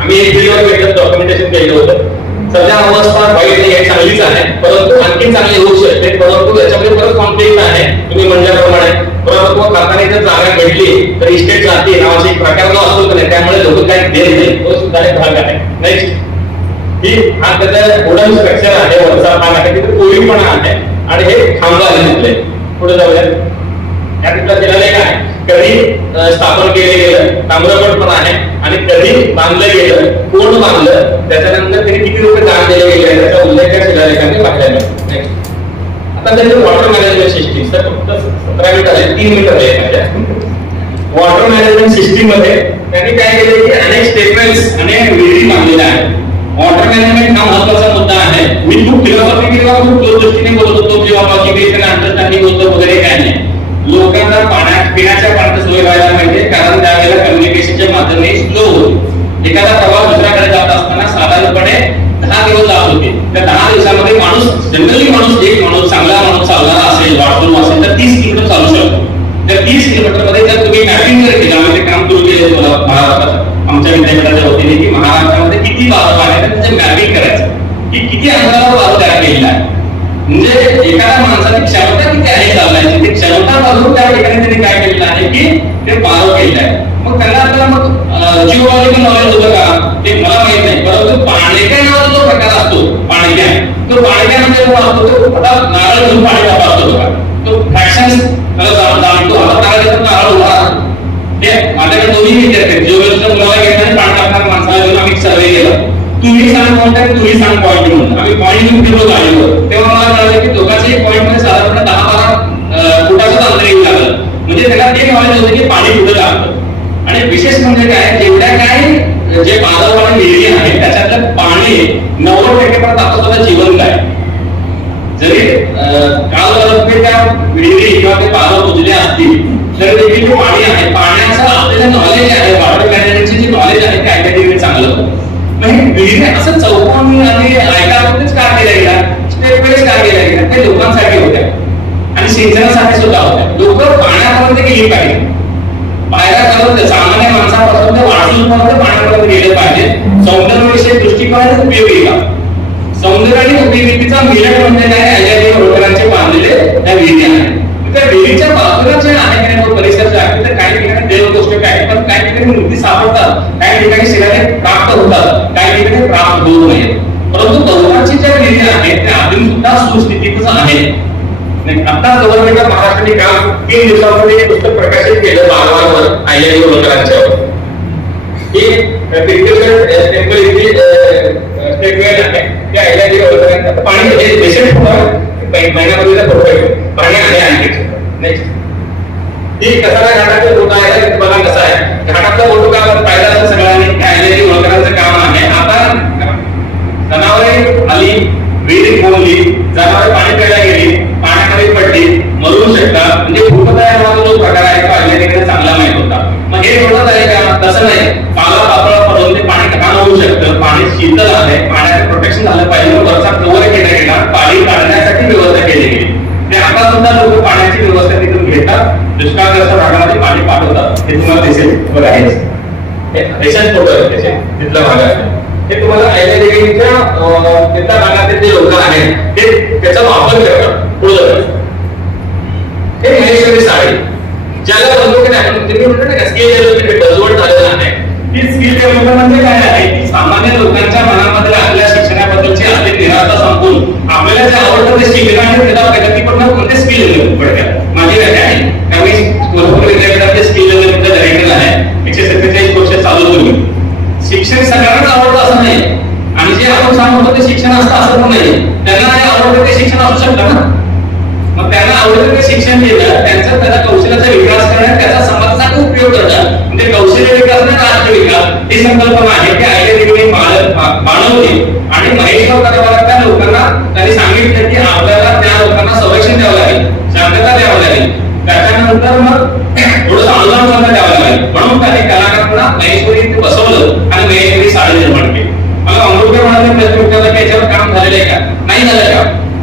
आम्ही एक व्हिडिओ डॉक्युमेंटेशन केलं होतं. सध्या अवस्था वाईट नाही, चांगलीच आहे, परंतु आणखी चांगली होऊ शकते. परंतु याच्यामध्ये परत कॉन्फ्लिक्ट आहे, तुम्ही म्हणल्याप्रमाणे परंतु करताना जर जागा भेटली तर इस्टेट जाती नावाची एक प्रकार जो असतो नाही, त्यामुळे लोक काही देत नाही, तो सुद्धा एक भाग आहे. नेक्स्ट ही हा त्याचा वुडन स्ट्रक्चर आहे, वरचा भाग आहे, तिथे कोरीपणा आहे आणि हे खांब आहे तिथले. पुढे जाऊया. या तिथला शिलालेख आहे, कधी स्थापन केले गेलं, ताम्रपट पण आहे आणि कधी बांधलं गेलं, कोण बांधलं, त्याच्यानंतर त्यांनी किती रुपये दान दिले गेले त्याचा उल्लेख या शिलालेखाने पाहायला मिळतो. नेक्स्ट आता त्यांचे वॉटर मॅनेजमेंट सिस्टीम. तर फक्त 17 मिनिट आले, 3 मिनिट आहे. वॉटर मॅनेजमेंट सिस्टीम मध्ये त्यांनी काय केलं की अनेक स्टेटमेंट्स आणि विहिरी बांधलेल्या आहेत. वॉटर मॅनेजमेंट हा महत्त्वाचा मुद्दा आहे. मी खूप फिलॉसॉफी किंवा खूप दृष्टीने बोलत होतो किंवा बाकी अंडरस्टँडिंग होतं वगैरे काय नाही. लोकांना पिण्याच्या पाण्याची सोय व्हायला पाहिजे, कारण त्यावेळेला कम्युनिकेशनच्या माध्यमे स्लो होते. एखादा प्रवास दुसऱ्याकडे जात असताना साधारणपणे 10 दिवस जात होते. त्या 10 दिवसामध्ये माणूस जनरली एक माणूस चांगला माणूस चालणारा असेल, वाटून असेल तर 30 किलोमीटर चालू शकतो. त्या 30 किलोमीटर मध्ये जर तुम्ही मॅपिंग जर केलं, आम्ही ते काम सुरू केले महाराष्ट्रात आमच्या विद्यापीठाच्या वतीने की महाराष्ट्रामध्ये किती बाजू आहे त्याचं मॅपिंग करायचं की किती अंतरावर बाजू तयार केलेला आहे. म्हणजे एखाद्या माणसाची क्षमता किती आहे चालण्याची, ते क्षमता बाजू त्या ठिकाणी त्यांनी काय केलेलं आहे की ते पार केलेलं आहे. मग त्यांना आपल्याला मग जिओलॉजिकल नॉलेज होतं का ते मला माहित नाही, परंतु पाणक्या नावाचा जो प्रकार असतो पाणक्या, तो पाणक्यामध्ये जो असतो तो आता नारळ घेऊन पाणी वापरतो बघा, तो फ्रॅक्शन्स त्याला जाणतो. आता नारळ नारळ उभा हे माझ्याकडे दोन्ही विद्यार्थी जिओलॉजीच्या मुलाला घेऊन पाणी टाकणाऱ्या माणसाला घेऊन आम्ही सर्वे केला. तुम्ही सांग पॉईंट, तुम्ही सांग पॉईंट म्हणून आम्ही पॉईंट घेऊन फिरलो गाडीवर. तेव्हा मला कळलं की दोघांचे पॉईंट मध्ये साधारणतः 10-12 फुटाचं अंतर येऊ लागलं. म्हणजे त्याला ते नॉलेज होतं की पाणी कुठं लागतं. आणि विशेष म्हणजे काय, जेवढ्या काय जे बाजाव आणि विहिरी आहे त्याच्यातलं पाणी 90% पर्यंत आता जिवंत आहे. जरी काल त्या विहिरी किंवा ते बाजाव बुजले असतील तर देखील जे पाणी आहे, पाण्याचं आपल्याला नॉलेज आहे, वॉटर मॅनेजमेंटचे जे नॉलेज आहे ते ऐकायला चांगलं. विहिरी असं चौकोनी आणि ऐकायलाच का केल्या गेला, स्टेप वाईज का केल्या गेल्या, ते लोकांसाठी होत्या आणि सिंचनासाठी सुद्धा होत्या. लोक पाण्यापर्यंत गेली पाहिजे, पायऱ्यापर्यंत सामान्य माणसापासून ते वाचूनपर्यंत पाण्यापर्यंत गेले पाहिजे. सौंदर्यविषयक दृष्टिकोनात उपयोगी का, सौंदर्य आणि उपयोगितेचा मिलन म्हणजे काय, अजय होळकरांचे बांधलेले त्या विहिरी आहेत. त्या विहिरीच्या बाजूला जे आहे तो परिसर जे आहे तर काही ठिकाणी देवगोष्ट काय, पण काही ठिकाणी मूर्ती सापडतात, काही ठिकाणी शिलालेख प्राप्त होतात, काही ठिकाणी प्राप्त होत नाहीत. परंतु बहुतांशी ज्या विहिरी आहेत त्या अजून सुद्धा सुस्थितीतच आहेत. आता गव्हर्नमेंट ऑफ महाराष्ट्राने काल 3 दिवसांमध्ये पुस्तक प्रकाशित केलं बालवांवर अहिल्यादेवी होळकरांच्यावर. हे क्रिकेटर टेम्पल इथे स्टेटमेंट आहे त्या अहिल्यादेवी होळकरांचं पाणी हे रिसेंट महिन्यामध्ये पाणी आहे आणखी. नेक्स्ट ही कसारा घाटाचा फोटो आहे, बघा कसा आहे घाटाचा फोटो का पाहिला असेल सगळ्यांनी, अहिल्यादेवी होळकरांचं काम आहे. आता जनावरे आली, विहिरी खोदली, जनावरे पाणी प्यायला गेली, पाण्यामध्ये पडली, मरू शकतात. म्हणजे भूकतया नावाचा जो प्रकार आहे तो अहिल्यादेवीला चांगला माहित होता. मग हे एवढंच आहे का, तसं नाही. पाला पातळ पडून ते पाणी घाण होऊ शकतं, पाणी शीतल आहे, पाण्याचं प्रोटेक्शन झालं पाहिजे, वरचा कव्हर केला गेला, पाणी काढण्यासाठी व्यवस्था केली गेली. ते आता सुद्धा लोक पाण्याची व्यवस्था तिथून घेतात, दुष्काळग्रस्त भागामध्ये पाणी पाठवतात. हे तुम्हाला दिसेल बघा, हे रेशन फोटो आहे त्याचे तिथला भाग आहे. हे तुम्हाला अहिल्यादेवीच्या तिथल्या भागातील जे लोक आहेत ते त्याचा वापर करतात. पुढे हे महेश्वरी साडी ज्याला बंदूक नाही, तुम्ही म्हणता ना स्किल डेव्हलपमेंट बजवट झालेलं आहे. ती स्किल डेव्हलपमेंट म्हणजे काय आहे की सामान्य लोकांच्या मनामध्ये आपल्या शिक्षणाबद्दलची असलेली निराशा संपून आपल्याला जे आवडतं ते शिकणं आणि त्याला प्रगतीपूर्ण कोणते स्किल डेव्हलप पडतात. माझी व्याख्या आहे. त्यामुळे कोल्हापूर विद्यापीठाचे स्किल डेव्हलपमेंटचा डायरेक्टर आहे, 147 वर्ष चालू करून. शिक्षण सगळ्यांनाच आवडतं असं नाही आणि जे आपण सांगतो ते शिक्षण असतं असं पण नाही. त्यांना जे आवडतं ते शिक्षण असू शकतं ना. मग त्यांना आवडतं ते शिक्षण घेणं, त्यांचा त्याचा कौशल्याचा विकास करणं, त्याचा समाजासाठी उपयोग करणं म्हणजे कौशल्य विकास आणि राष्ट्र विकास ही संकल्पना आहे की अहिल्यादेवीने मानवली. आणि महेश्वर त्या लोकांना त्यांनी सांगितलं की आपल्याला त्या लोकांना संरक्षण द्यावं लागेल, शांतता द्यावं लागेल, त्याच्यानंतर मग थोडंसं अनुदान द्यावं लागेल. म्हणून त्यांनी कलाकारांना महेश्वरी इथे बसवलं आणि महेश्वरी साडी निर्माण केली. मला अमृतकर म्हणाले प्रश्न विचारला की याच्यावर काम झालेलं आहे का, नाही झालं का.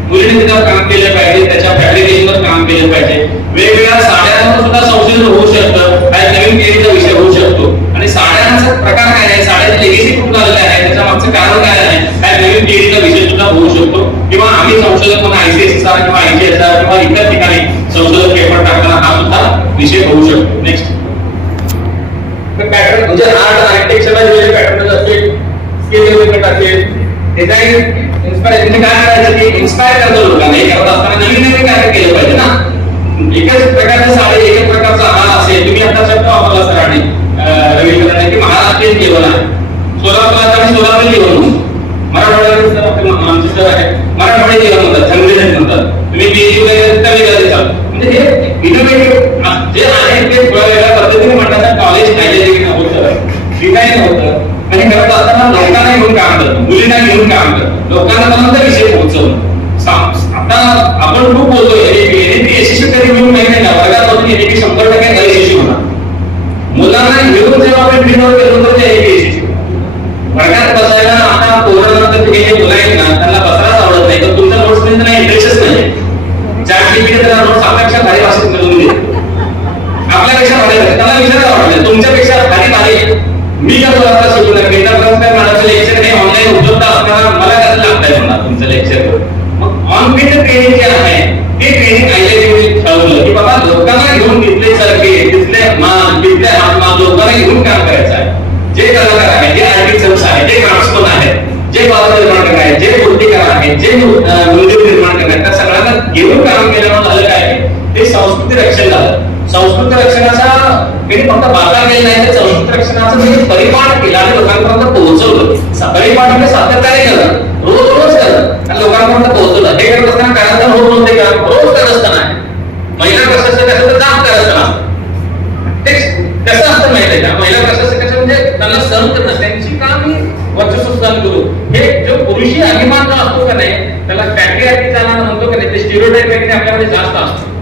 मुलीने त्याच्यावर काम केलं पाहिजे, त्याच्या फॅब्रिकेशनवर काम केलं पाहिजे. वेगवेगळ्या साड्यांवर सुद्धा संशोधन होऊ शकतं, काही नवीन केळीचा विषय होऊ शकतो. आणि साड्यांचा प्रकार काय आहे, साड्याची लेगेसी खूप झालेली आहे, त्याच्या मागचं कारण काय आहे, काही नवीन केळीचा विषय सुद्धा होऊ शकतो. किंवा आम्ही संशोधक म्हणून ICSR किंवा IGSR किंवा इतर ठिकाणी संशोधन पेपर टाकताना हा सुद्धा विषय होऊ शकतो. नेक्स्ट पॅटर्न म्हणजे आर्ट आर्किटेक्चरला जे पॅटर्न असतील, स्किल डेव्हलपमेंट असेल, ते काय इन्स्पायरेशन काय करायचं की इन्स्पायर करतो लोकांना. हे करत असताना नवीन नवीन काय केलं पाहिजे ना. एकच प्रकारचे साडे एक प्रकारचा हार असेल. तुम्ही आता शब्द वापरला सरांनी रविंद्रनाथ की महाराष्ट्रीयन जेवण आहे, सोलापुरात आणि सोलापुरी जेवण, मराठवाड्यात आमचे सर आहे मराठवाडी जेवण म्हणतात, संग्रहित म्हणतात. तुम्ही बीएससी वगैरे वेगळं देतात. म्हणजे हे इनोव्हेटिव्ह जे आहे ते थोड्या वेगळ्या पद्धतीने म्हणतात. कॉलेज हायजेनिक होतं, डिझाईन होतं आणि करत असताना लोकांना घेऊन काम करतो, मुलींना घेऊन काम करतो, लोकांना पर्यंत विषय पोहोचवतो. आता आपण खूप बोलतोय एनईपी यशस्वी कधी घेऊन माहिती नाही, वर्गात एनईपी 100% अयशस्वी होणार. मुलांना घेऊन जेव्हा आपण ट्रेनवर गेलो तर ते यशस्वी वर्गात बसायला. आता कोरोनानंतर हे जे मुलं आहेत ना त्यांना बसायलाच आवडत नाही, तर तुमच्या नोट्स मध्ये त्यांना इंटरेस्टच नाही. ChatGPT त्याला नोट्स आपल्यापेक्षा भारी भाषेत मिळवून देते, आपल्यापेक्षा भारी भाषेत त्यांना विचारायला आवडतं. तुमच्यापेक्षा भारी भारी मी का बोलता शिकू नये. माझं लेक्चर हे ऑनलाईन उपलब्ध असताना मला कसं लागतंय म्हणा तुमचं लेक्चर. मग ऑन फील्ड ट्रेनिंग जे आहे ते ट्रेनिंग आयआयटी ठरवलं की बाबा लोकांना घेऊन तिथले सरके, तिथले मान, तिथले हातमान लोकांना घेऊन काम करायचं आहे. जे कलाकार आहेत, जे आर्टिस्ट्स आहेत, जे क्राफ्ट्समन आहेत, जे बाजार निर्माण करणार आहेत, जे मूर्तिकार आहेत, जे मंदिर निर्माण करणार आहेत, त्या सगळ्यांना घेऊन काम केल्यामुळे झालं काय ते संस्कृती रक्षण झालं. संस्कृती रक्षणाचा फक्त बाजार केला नाही तर संस्कृती रक्षणाचं म्हणजे परिपाठ केला आणि लोकांपर्यंत पोहोचवलं. परिपाठ म्हणजे सातत्याने करणं, रोज रोज करणं आणि लोकांपर्यंत पोहोचवलं. हे करत असताना करायचं रोज नव्हते का, रोज करत असताना महिला प्रशासकाचं काम करत असताना ते कसं असतं माहिती का. महिला प्रशासकाचं म्हणजे त्यांना सहन करणं, त्यांची काम ही वर्चस्व सहन करू. हे जो पुरुषी अभिमान जो असतो का नाही त्याला पॅट्रियार्की म्हणतो का नाही, ते स्टिरियोटाइप आपल्यामध्ये जास्त असतो.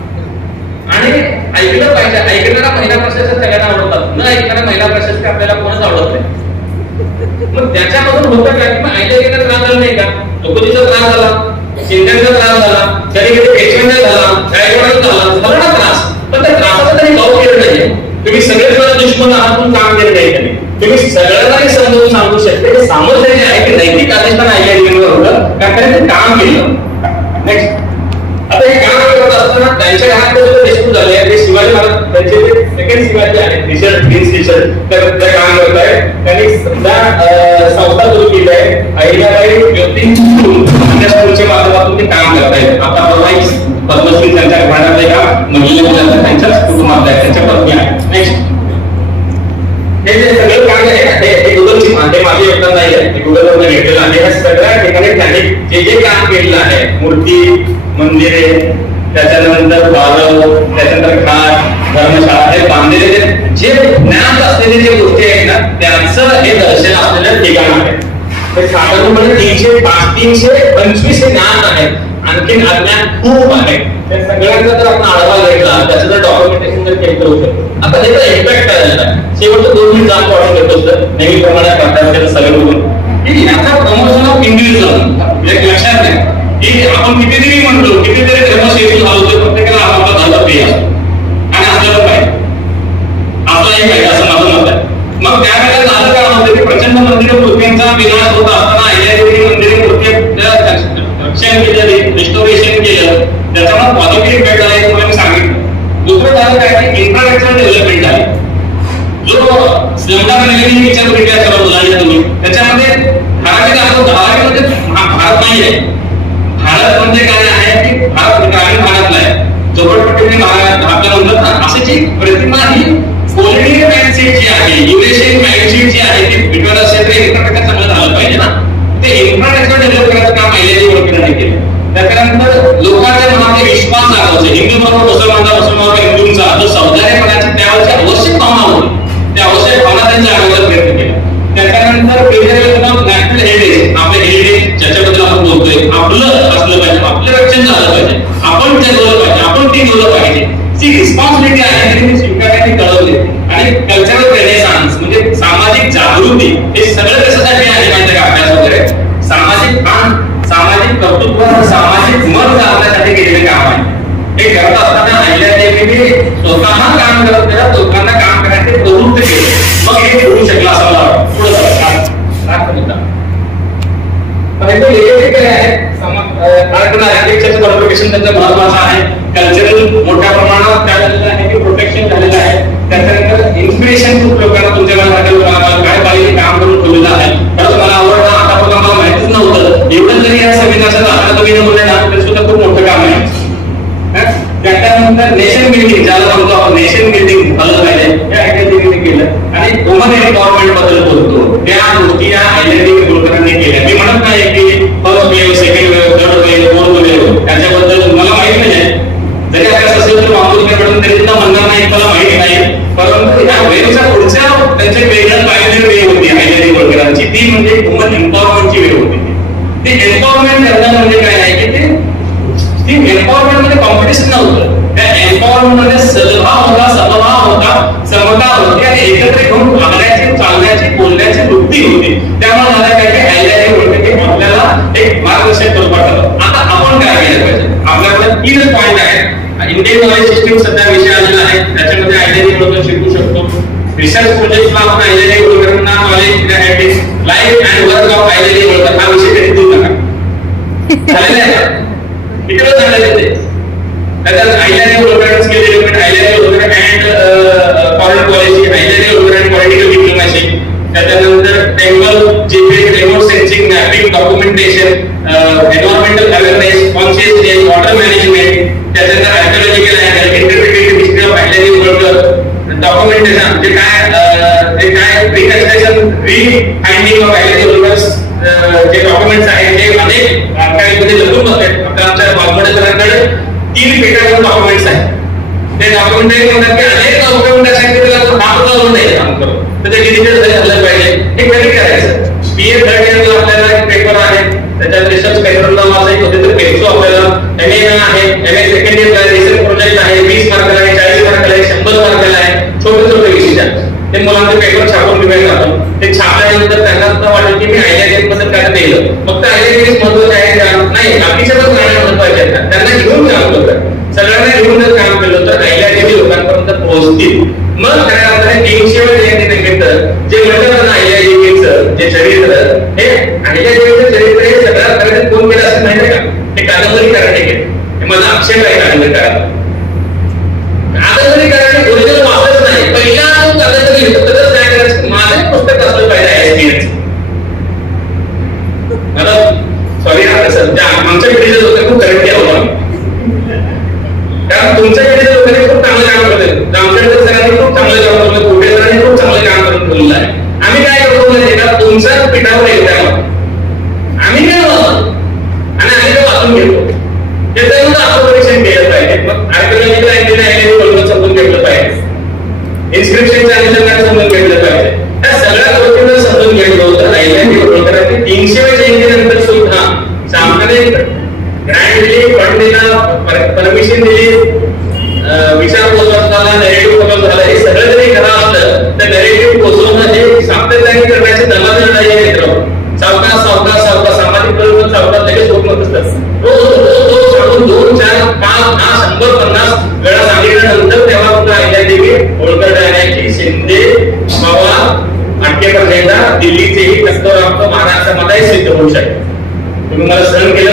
आणि ऐकलं पाहिजे. ऐकणारा महिला प्रशासक सगळ्यांना आवडतात, न ऐकणारा महिला प्रशासक आपल्याला कोणच आवडत नाही. मग त्याच्यामधून होतं का की मग आयटीआयचा त्रास झाला नाही का, लोकजीचा त्रास झाला, चिंतनचा त्रास झाला, कधी कधी पेशंट झाला, डायबिटीज झाला, सगळा त्रास. पण त्या त्रासाचा तरी भाव केलं नाही. तुम्ही सगळेच मला दुश्मन आहात म्हणून काम केलं नाही त्यांनी. तुम्ही सगळ्यांना समजून सांगू शकते की सामर्थ्य जे आहे ते नैतिक अधिष्ठान आयटीआयवर होतं कारण त्यांनी ते काम केलं. नेक्स्ट आता हे काम करत असताना त्यांच्या हात रेस्क्यू झाले ते शिवाजी महाराज त्यांचे जे सेकंड शिवाजी आहेत रिसर्च तर ते काम करत आहेत. त्यांनी संस्था सुरू केली आहे अहिल्याबाई ज्योती स्कूल, त्या स्कूलच्या माध्यमातून ते काम करत आहेत. आता परवा पद्मश्री त्यांच्या घराण्यातले का महिला त्यांच्याच कुटुंबातले आहेत, त्यांच्या पत्नी आहेत. नेक्स्ट हे जे सगळं काम आहे हे गुगलची माझे योगदान नाही आहे, गुगलवर घेतलेलं आहे. या सगळ्या ठिकाणी त्यांनी जे जे काम केलेलं आहे मूर्ती, मंदिरे, त्याच्यानंतर बारव, त्याच्यानंतर घाट, धर्मशाळा हे बांधलेले जे ज्ञान असलेले जे गोष्टी आहेत ना त्यांचं हे दर्शन असलेलं ठिकाण आहे. ते साधारणपणे 325 ज्ञान आहेत. आणखी अज्ञान खूप आहे. त्या सगळ्यांचा जर आपण आढावा घेतला त्याचं जर डॉक्युमेंटेशन जर केलं करू शकतो. आता त्याचा इम्पॅक्ट काय झाला शेवटचं 2 मिनिट जाऊन वाटून घेतो असतं नेहमीप्रमाणे करतात सगळं बघून की याचा प्रमोशन ऑफ इंडिव्हिज्युअल एक लक्षात नाही की आपण कितीतरी म्हणतो कितीतरी धर्मश्रेष्ठी झालो तर प्रत्येकाला आपला धर्म प्रिय असतो आणि आपल्याला पाहिजे आपलाही पाहिजे असं माझं मत आहे. मग त्यावेळेला झालं काय होतं की प्रचंड मंदिर मूर्तींचा विनाश होत असताना अहिल्यादेवी मंदिर मूर्ती रक्षण केलं, रिस्टोरेशन केलं, त्याच्यामुळे पॉझिटिव्ह इम्पॅक्ट झाला हे तुम्हाला सांगितलं. दुसरं झालं काय की इन्फ्रास्ट्रक्चर डेव्हलपमेंट झाली. जो स्लमडाग मिलेनियम मिशन प्रिपेअर करत होता तुम्ही त्याच्यामध्ये धारावीमध्ये भारत नाही आहे. भारत म्हणजे काय आहे की भारत ग्रामीण भागातला आहे. झोपडपट्टी भागात आपल्याला म्हणतात अशी जी प्रतिमा ही पोलरियन माइंडसेट जी आहे, युरेशियन माइंडसेट जी आहे ती विटवायला असेल तर एका प्रकारे चांगलं झालं पाहिजे ना. ते इन्फ्रास्ट्रक्चर डेव्हलप करायचं काम पहिल्याच्या वर्किंगने केलं. त्याच्यानंतर लोकांच्या मनात विश्वास जागवायचा हिंदू बरोबर मुसलमानाचा हिंदूंचा जो सौंदर्यपणाची त्यावरची आवश्यक भावना होती त्या आवश्यक भावना त्यांच्या आढळण्याचा प्रयत्न केला. त्याच्यानंतर नॅशनल हेरिटेज आपले हेरिटेज ज्याच्याबद्दल आपण बोलतोय आपलं असलं पाहिजे, आपलं रक्षण झालं पाहिजे, आपण ते जोडलं पाहिजे, आपण ते जोडलं पाहिजे. जी रिस्पॉन्सिबिलिटी आहे ती स्वीकारण्याने कळवली. आणि कल्चरल रेनेसान्स म्हणजे सामाजिक जागृती हे सगळं कशासाठी आहे माहिती का अभ्यास वगैरे सामाजिक भान, सामाजिक कर्तृत्व, सामाजिक मत साधण्यासाठी केलेले काम आहे. हे करत असताना अहिल्यादेवीने स्वतः काम करत करत लोकांना काम करायचे प्रवृत्त केले. मग हे होऊ शकलं असं मला वाटतं. पुढे त्यांचं महत्वाचं आहे. कल्चरल मोठ्या प्रमाणात काय झालेलं आहे की प्रोटेक्शन झालेलं आहे. त्याच्यानंतर इन्स्पिरेशन खूप लोकांना तुमच्या मनासाठी काय पाहिजे काम करून ठेवलेलं आहे. खरंच मला आवडतं आता पण मला माहितीच नव्हतं देणं म्हणलं ना तर सुद्धा खूप मोठं काम आहे. त्याच्यानंतर नेशन बिल्डिंग, ज्याला म्हणतो आपण नेशन बिल्डिंग झालं पाहिजे, हे अहिल्यादेवीने केलं. आणि वुमन एम्पॉवरमेंट बद्दल बोलतो, त्या गोष्टी या अहिल्यादेवी होळकरांनी केल्या. मी म्हणत नाही की first wave, second wave, third wave, fourth wave त्याच्याबद्दल मला माहित नाही. जरी असं असेल तर मागून मॅडम तरी सुद्धा म्हणणार नाही मला माहिती नाही. परंतु या वेव्हच्या पुढच्या त्यांचे वेगळं पायदळ वेव्ह होती अहिल्यादेवी होळकरांची, ती म्हणजे वुमन एम्पॉवरमेंटची वेव्ह होती. ती एम्पॉवरमेंट करणं म्हणजे काय आहे की ती एम्पॉवरमेंट मध्ये कॉम्पिटिशन नव्हतं. त्या एम्पॉवरमेंट मध्ये सद्भाव होता, समभाव होता, समता होती आणि एकत्र घेऊन वागण्याची, चालण्याची, बोलण्याची वृत्ती होती. त्यामुळे मला काय की अहिल्यादेवी होळकर आपल्याला एक मार्गदर्शक करू पाठवलं. आता आपण काय केलं पाहिजे? आपल्याकडे 3 पॉइंट आहेत. इंडियन नॉलेज सिस्टीम सध्या विषय आलेला आहे, त्याच्यामध्ये अहिल्यादेवी होळकर शिकू शकतो. रिसर्च प्रोजेक्टला आपण अहिल्यादेवी होळकरांना नॉलेज देण्यासाठी life and work of Ahilyadevi Holkar हा विषय कधी देऊ नका. झालेला आहे किती वेळ झालेले ते. त्याच्यात Ahilyadevi Holkar skill development, Ahilyadevi Holkar and foreign policy, Ahilyadevi Holkar and political diplomacy, त्याच्यानंतर temple GPS, remote sensing, mapping, documentation, environmental awareness, consciousness, water management, त्याच्यानंतर archaeological angle, interpretative history of Ahilyadevi Holkar, documentation म्हणजे काय reconstruction, refinding of Ahilyadevi Holkar जे डॉक्युमेंट्स आहेत ते अनेक आर्काइव्हमध्ये लपून बसतात. आमच्या वाघमोडेकरांकडे 3 पेटावर डॉक्युमेंट्स आहेत. ते डॉक्युमेंट म्हणतात की अनेक डॉक्युमेंट असायचे त्याला नाव जाऊन नाही काम करू, तर ते डिजिटल झालं पाहिजे. हे कधी करायचं? बीए थर्ड इयरला आपल्याला एक पेपर आहे, त्याच्यात रिसर्च पेपरला वाचायचं होते तर पेप्सो आपल्याला, एमए आहे, एमए सेकंड इयरला रिसर्च प्रोजेक्ट आहे, 20 मार्काला आहे, 40 मार्काला आहे, 100 मार्काला आहे, छोटे छोटे विषय ते मुलांचे पेपर छापून दिले जातात. ते छापल्यानंतर त्यांना असं वाटतं की मी अहिल्यादेवी बद्दल काय दिलं, फक्त अहिल्यादेवीच महत्वाचं आहे नाही, बाकीच्या पण गाण्या महत्वाच्या आहेत. त्यांना घेऊन काम करतात. सगळ्यांना घेऊन जर काम केलं तर अहिल्यादेवी लोकांपर्यंत पोहोचतील. मग त्यानंतर 300व्या जयंतीनिमित्त जे म्हणतात ना अहिल्यादेवीचं जे चरित्र, हे अहिल्यादेवीचं चरित्र हे सगळ्यात पहिले कोण केलं असं माहिती का? हे कादंबरीकारांनी केलं. माझा आक्षेप आहे कादंबरीकारांना. कादंबरीकारांनी ओरिजिनल वाचलंच नाही. पहिला कादंबरी तरच काय करायचं, माझं पुस्तक असलं पाहिजे एक्सपिरियन्स. मला सॉरी सध्या आमच्या पिढीचं लोक खूप करेक्ट होतं, कारण तुमच्या पिढीच्या लोकांनी खूप चांगलं काम करतात. आमच्याकडे सगळ्यांनी खूप चांगलं काम करतो, कुठेतरी खूप चांगलं काम करून ठेवलेलं आहे. आम्ही काय करतो म्हणजे का तुमच्याच पिठावर येतात आम्ही काय वाचतो आणि आम्ही काय वाचून घेतो. त्याच्यानंतर आपण परीक्षण केलं पाहिजे. मग आर्किओलॉजिकल अँगल समजून घेतलं पाहिजे, इन्स्क्रिप्शनच्या अनुषंगाने समजून घेतलं पाहिजे. त्या सगळ्या गोष्टींना समजून घेतलं होतं. अहिल्यादेवी होळकरांनी 300व्या जयंतीनंतर सुद्धा सामान्य ग्रँड दिली, फंड दिला, परमिशन दिली, विचार पोहोचवताना नॅरेटिव्ह पोहोचवत झाला. हे सगळं जरी खरं असलं तर नॅरेटिव्ह पोहोचवणं हे सातत्याने करण्याचे दमादर नाही आहे मित्र. सावकाश सावकाश सावकाश सामाजिक प्रयोग सावकाश लगेच होत नसतात. रोज सांगून 2, 4, 5, 10, 100, 50 वेळा सांगितल्यानंतर तेव्हा कुठं अहिल्यादेवी होळकर डायनाची, शिंदे, पवार, आटकेकर नेता, दिल्लीचेही कसं महाराष्ट्रामध्ये सिद्ध होऊ शकते. तुम्ही मला सहन केलं